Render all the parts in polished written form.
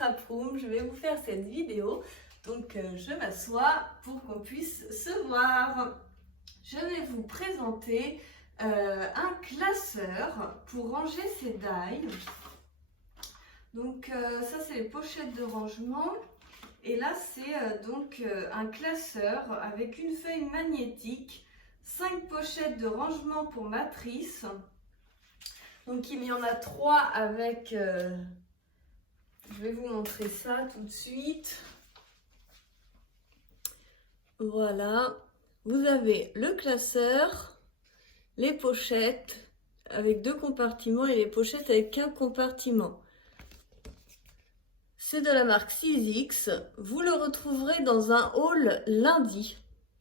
Traproom, je vais vous faire cette vidéo. Donc je m'assois pour qu'on puisse se voir. Je vais vous présenter un classeur pour ranger ses die. Donc ça c'est les pochettes de rangement. Et là c'est donc un classeur avec une feuille magnétique, 5 pochettes de rangement pour matrice. Donc il y en a 3 avec, je vais vous montrer ça tout de suite. Voilà, vous avez le classeur, les pochettes avec 2 compartiments et les pochettes avec un compartiment. C'est de la marque 6X, vous le retrouverez dans un haul lundi.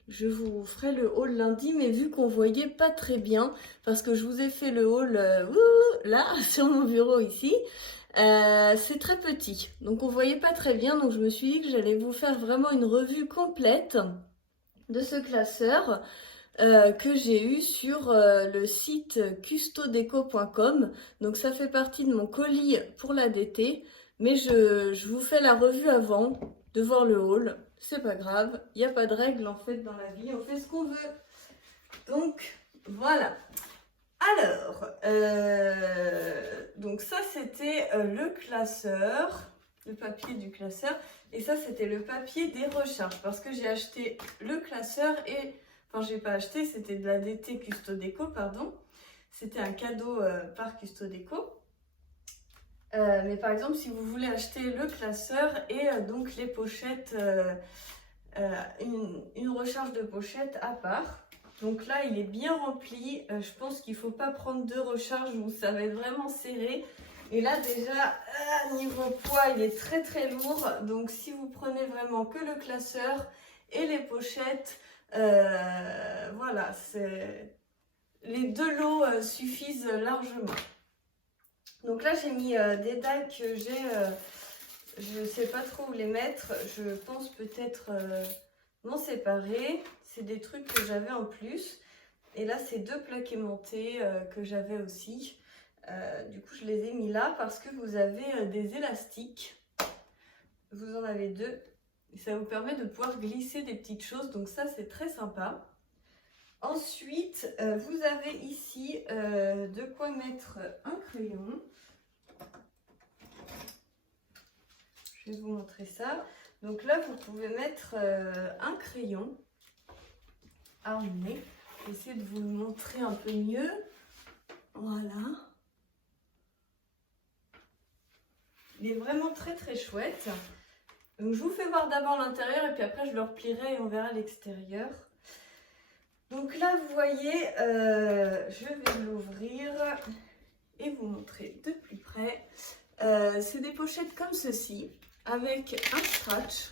Je vous ferai le haul lundi, mais vu qu'on voyait pas très bien, parce que je vous ai fait le haul là, sur mon bureau ici, c'est très petit. Donc on voyait pas très bien, donc je me suis dit que j'allais vous faire vraiment une revue complète de ce classeur que j'ai eu sur le site custodeco.com. Donc ça fait partie de mon colis pour l'ADT, mais je vous fais la revue avant de voir le haul. C'est pas grave, il n'y a pas de règle en fait dans la vie, on fait ce qu'on veut. Donc voilà. Alors, donc ça c'était le classeur, le papier du classeur, et ça c'était le papier des recharges, parce que j'ai acheté le classeur et, enfin j'ai pas acheté, c'était de l'ADT Custodeco, pardon, c'était un cadeau par Custodeco. Mais par exemple, si vous voulez acheter le classeur et donc les pochettes, une recharge de pochettes à part. Donc là, il est bien rempli. Je pense qu'il ne faut pas prendre 2 recharges où ça va être vraiment serré. Et là, déjà, niveau poids, il est très très lourd. Donc si vous prenez vraiment que le classeur et les pochettes, voilà, les 2 lots suffisent largement. Donc là j'ai mis des dalles que j'ai, je ne sais pas trop où les mettre, je pense peut-être m'en séparer. C'est des trucs que j'avais en plus. Et là c'est 2 plaques aimantées que j'avais aussi. Du coup je les ai mis là parce que vous avez des élastiques. Vous en avez 2. Et ça vous permet de pouvoir glisser des petites choses, donc ça c'est très sympa. Ensuite, vous avez ici de quoi mettre un crayon. Je vais vous montrer ça. Donc là, vous pouvez mettre un crayon à emmener. Je vais essayer de vous le montrer un peu mieux. Voilà. Il est vraiment très très chouette. Donc je vous fais voir d'abord l'intérieur et puis après je le replierai et on verra l'extérieur. Donc là, vous voyez, je vais l'ouvrir et vous montrer de plus près. C'est des pochettes comme ceci, avec un scratch.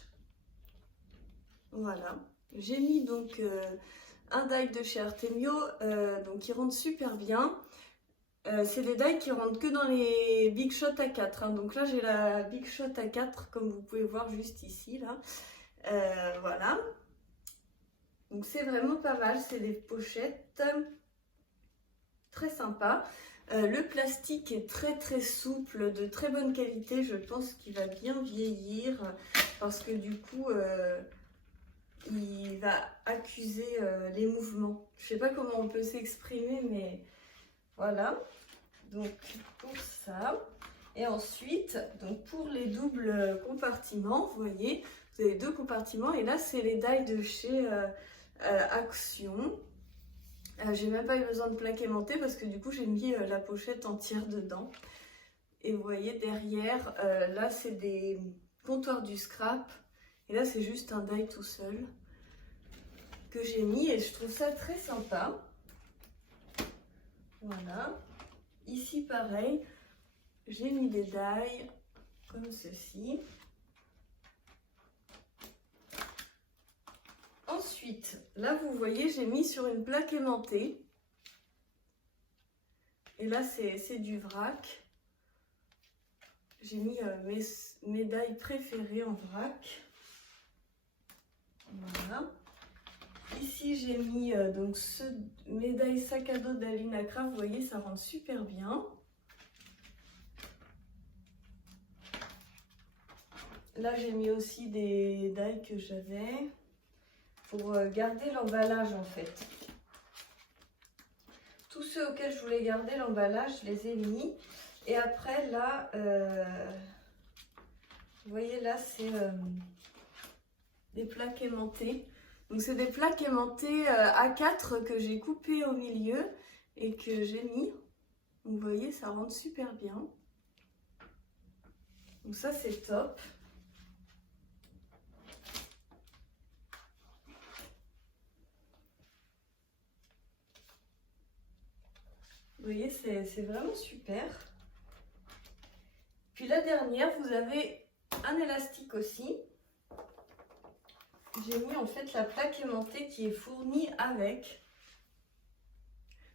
Voilà. J'ai mis donc un die de chez Artemio, donc qui rentre super bien. C'est des die qui rentrent que dans les Big Shot A4. Hein. Donc là, j'ai la Big Shot A4, comme vous pouvez voir juste ici, là. Voilà. Donc c'est vraiment pas mal, c'est des pochettes très sympas. Le plastique est très très souple, de très bonne qualité. Je pense qu'il va bien vieillir parce que du coup il va accuser les mouvements. Je sais pas comment on peut s'exprimer, mais voilà. Donc pour ça. Et ensuite, donc pour les doubles compartiments, vous voyez, vous avez 2 compartiments et là c'est les die de chez Action. J'ai même pas eu besoin de plaque aimantée parce que du coup j'ai mis la pochette entière dedans. Et vous voyez derrière, là c'est des comptoirs du scrap. Et là c'est juste un die tout seul que j'ai mis et je trouve ça très sympa. Voilà. Ici pareil, j'ai mis des die comme ceci. Ensuite, là vous voyez, j'ai mis sur une plaque aimantée. Et là c'est du vrac. J'ai mis mes die préférées en vrac. Voilà. Ici j'ai mis donc ce médaille sac à dos d'Alina Craft. Vous voyez, ça rentre super bien. là j'ai mis aussi des die que j'avais pour garder l'emballage en fait. Tous ceux auxquels je voulais garder l'emballage, je les ai mis. Et après là, vous voyez là c'est des plaques aimantées. Donc c'est des plaques aimantées A4 que j'ai coupées au milieu et que j'ai mis. Donc vous voyez, ça rentre super bien. Donc ça c'est top. Vous voyez, c'est vraiment super. Puis la dernière, vous avez un élastique aussi. J'ai mis en fait la plaque aimantée qui est fournie avec.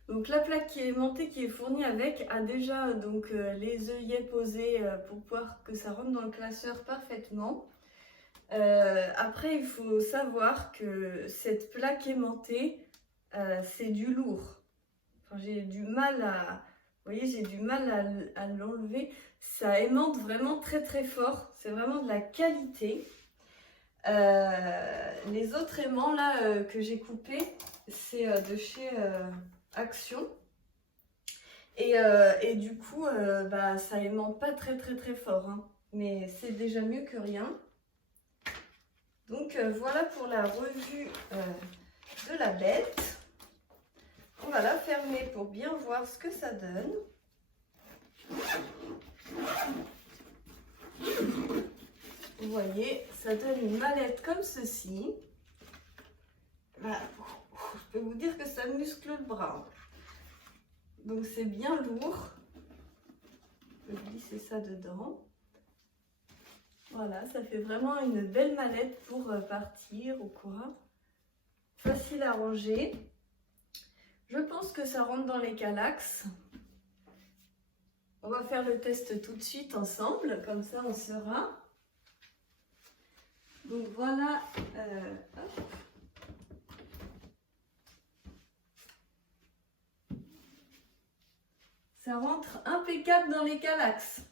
Donc la plaque aimantée qui est fournie avec a déjà donc les œillets posés pour pouvoir que ça rentre dans le classeur parfaitement. Après il faut savoir que cette plaque aimantée c'est du lourd. Enfin, j'ai du mal à, vous voyez, j'ai du mal à l'enlever. Ça aimante vraiment très très fort. C'est vraiment de la qualité. Les autres aimants là que j'ai coupés, c'est de chez Action. Et du coup, bah, ça aimante pas très très très fort. Hein. Mais c'est déjà mieux que rien. Donc voilà pour la revue de la bête. On va la fermer pour bien voir ce que ça donne. Vous voyez, ça donne une mallette comme ceci. Voilà. Je peux vous dire que ça muscle le bras. Donc c'est bien lourd. Je peux glisser ça dedans. Voilà, ça fait vraiment une belle mallette pour partir ou quoi. Facile à ranger. Je pense que ça rentre dans les Kallax. On va faire le test tout de suite ensemble, comme ça on saura. Donc voilà. Hop. Ça rentre impeccable dans les Kallax.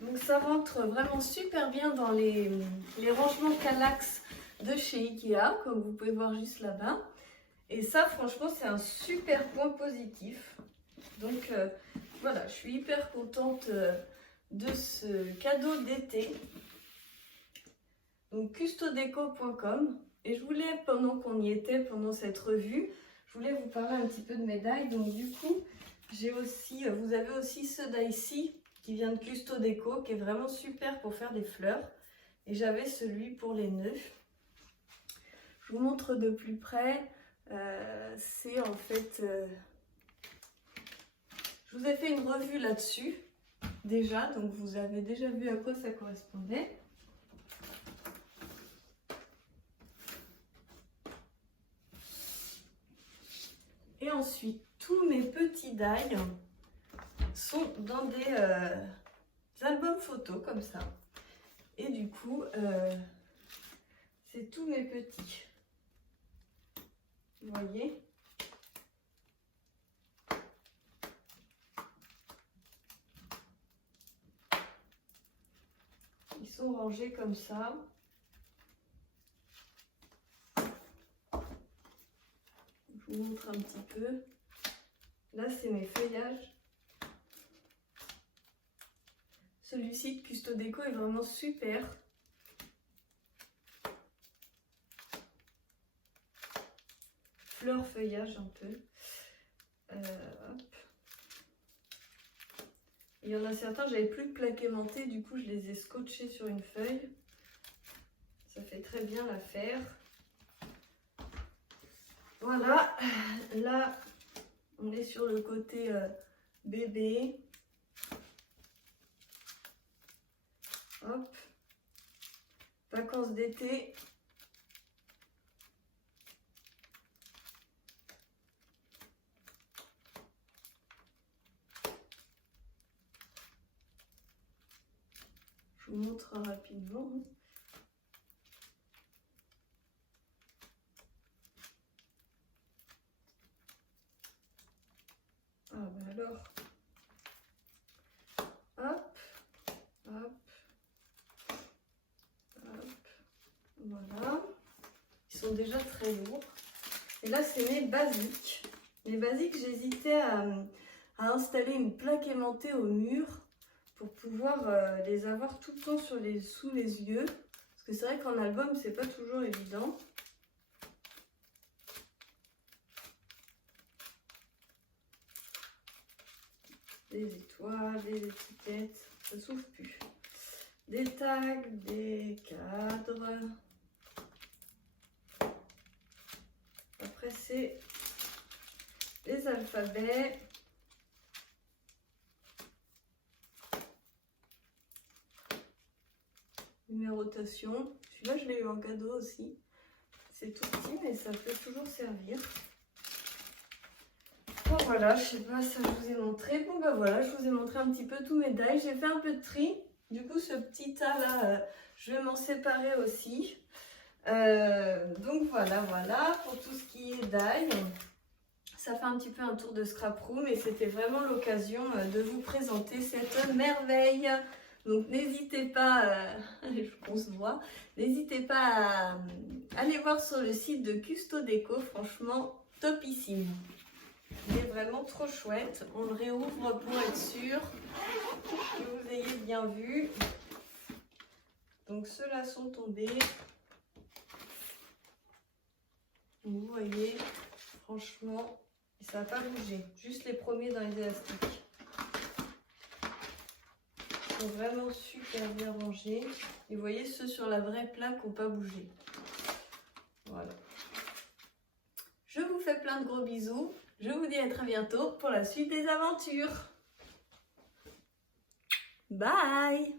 Donc ça rentre vraiment super bien dans les rangements Kallax de chez Ikea, comme vous pouvez voir juste là-bas. Et ça, franchement, c'est un super point positif. Donc voilà, je suis hyper contente de ce cadeau d'été. Donc custodeco.com. Et je voulais, pendant qu'on y était, pendant cette revue, je voulais vous parler un petit peu de mes die. Donc du coup, j'ai aussi, vous avez aussi ce die-ci qui vient de Custo Déco, qui est vraiment super pour faire des fleurs. Et j'avais celui pour les nœuds. Je vous montre de plus près. C'est en fait... je vous ai fait une revue là-dessus, déjà. Donc vous avez déjà vu à quoi ça correspondait. Et ensuite, tous mes petits die sont dans des albums photos comme ça. Et du coup, c'est tous mes petits. Vous voyez? Ils sont rangés comme ça. Je vous montre un petit peu. Là, c'est mes feuillages. Celui-ci de Custo Déco est vraiment super. Fleur feuillage un peu. Hop. Il y en a certains, j'avais plus de plaques aimantées, du coup je les ai scotchés sur une feuille. Ça fait très bien l'affaire. Voilà, là on est sur le côté bébé. Hop, vacances d'été. Je vous montre rapidement. sont déjà très lourds. Et là, c'est mes basiques. Mes basiques, j'hésitais à installer une plaque aimantée au mur pour pouvoir les avoir tout le temps sous les yeux. Parce que c'est vrai qu'en album, c'est pas toujours évident. Des étoiles, des étiquettes, ça s'ouvre plus. Des tags, des cadres. Après, c'est les alphabets. Numérotation. Celui-là, je l'ai eu en cadeau aussi. C'est tout petit, mais ça peut toujours servir. Bon, voilà, je sais pas si je vous ai montré. Bon, bah voilà, je vous ai montré un petit peu tous mes die. J'ai fait un peu de tri. Du coup, ce petit tas là, je vais m'en séparer aussi. Donc voilà, pour tout ce qui est die. Ça fait un petit peu un tour de scrap room et c'était vraiment l'occasion de vous présenter cette merveille. Donc n'hésitez pas, on se voit, n'hésitez pas à aller voir sur le site de Custo Déco, franchement topissime. Il est vraiment trop chouette. On le réouvre pour être sûr que vous ayez bien vu. Donc ceux-là sont tombés. Vous voyez, franchement, ça n'a pas bougé. Juste les premiers dans les élastiques. Ils sont vraiment super bien rangés. Et vous voyez, ceux sur la vraie plaque n'ont pas bougé. Voilà. Je vous fais plein de gros bisous. Je vous dis à très bientôt pour la suite des aventures. Bye!